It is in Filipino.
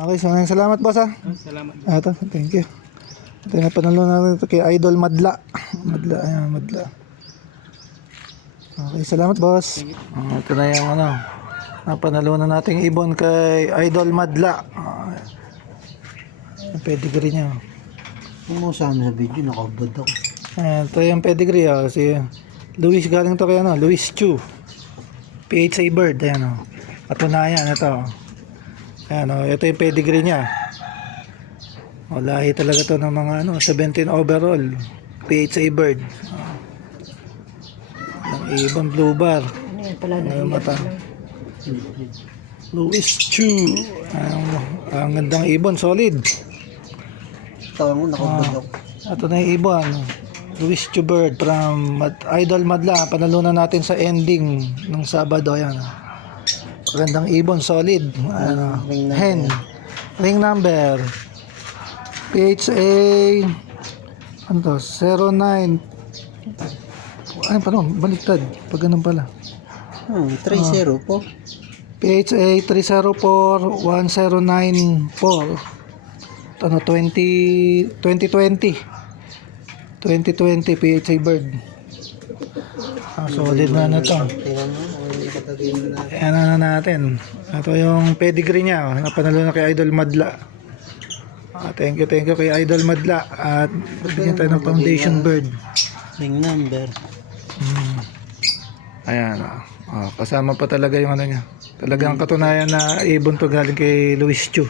Okay, so salamat boss ha. Salamat. Ito, thank you. Ito na panalo natin ito kay Idol Madla. Madla, ayan, Madla. Okay, salamat boss. Ito na yung ano, napanalo na nating ibon kay Idol Madla. Yung pedigree niya. Kung mo sa video, nakabad ako. Ayan, ito yung pedigree si Luis, galing to kay ano, Luis Chu. PHA Bird, ayan o. Patunayan, ito. Ayan o, ito yung pedigree niya. O, lahi talaga to ng mga ano, 17 overall. PHA Bird. Ang ibang blue bar. Ano yan pala Ano yung mata? Luis Chu. Ang gandang ibon, solid. Tawag mo, nakabad ako. Ito na yung ibon. Luis Chu Bird from Idol Madla. Panalunan natin sa ending ng Sabado. Ayan. Magandang ibon, solid. Ano, hen. Ring number. PHA ano to? 09. Ay, paano? Baliktad. Pag ganun pala. 3-0 po. PHA 3041094. Ano, 2020 PHA Bird. Solid na to. Tingnan mo, hindi patagin na natin. Ayan na natin. Ito yung pedigree niya. Napanalo na kay Idol Madla. Thank you kay Idol Madla. At bigyan tayo ng foundation bird. Ring number. Ayan. Kasama pa talaga yung ano niya. Talagang katunayan na ibon to galing kay Luis Chu.